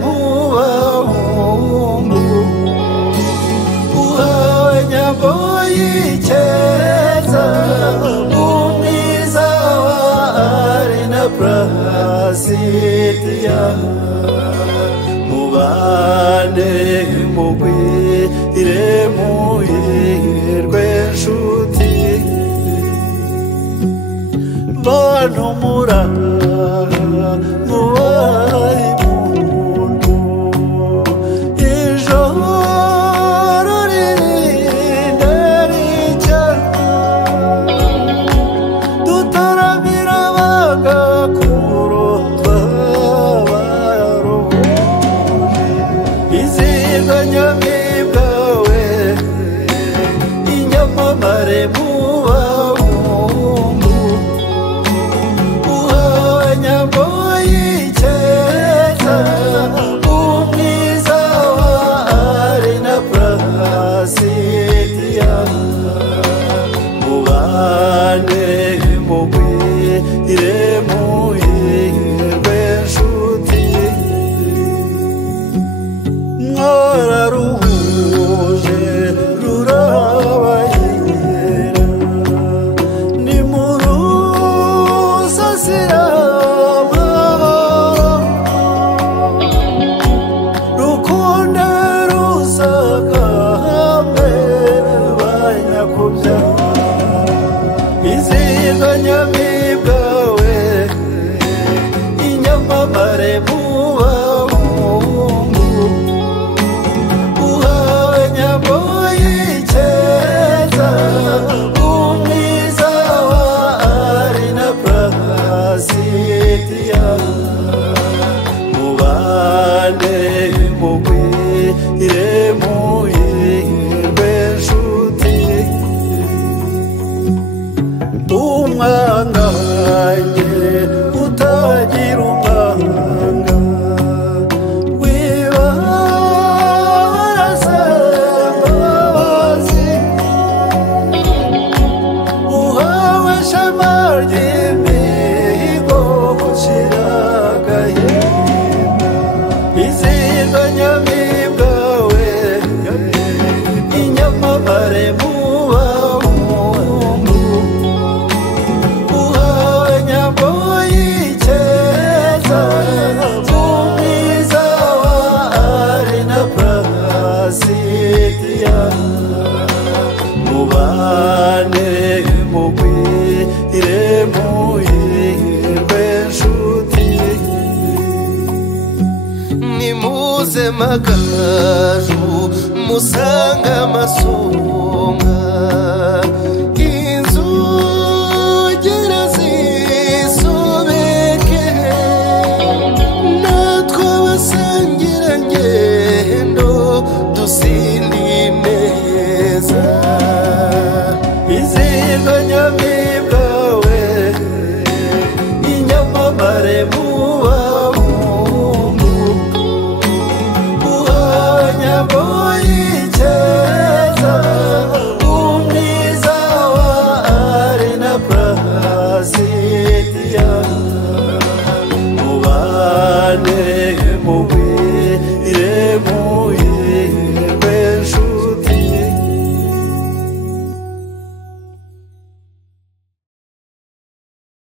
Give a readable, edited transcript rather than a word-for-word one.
mu bahungu uhawe nyambo y'icyeza umwiza wa Arina Placidia mubane mugwire muhirwe nshuti bantu muraha mubaye muntu ijoro ririnde ricya dutaramira bagakuru twabaruhuje izirwa nyamibwa we inyamamare mu bahungu uhawe nyambo y'icyeza umwiza wa Arina Placidia mubane mugwire muhirwe nshuti mwararuhuje rurabayera nimurusasira rukunde rusakame banyakubyara izirwa nyamibwa we inyamamare mu bahungu uhawe nyambo y'icyeza umwiza wa Arina Placidia mubane mugwire muhirwe nshuti umwangange utagira umwanga wibaraze mbabazi uhawe shema ry'imihigo kushiragahimba izirwa nyamibwa we inyamamare mu bahungu uhawe nyambo y'icyeza umwiza wa Arina Placidia mubane mugwire muhirwe nshuti nimuze magaju musanga amasonga inzogera zisobeke natwe abasangirangendo dusi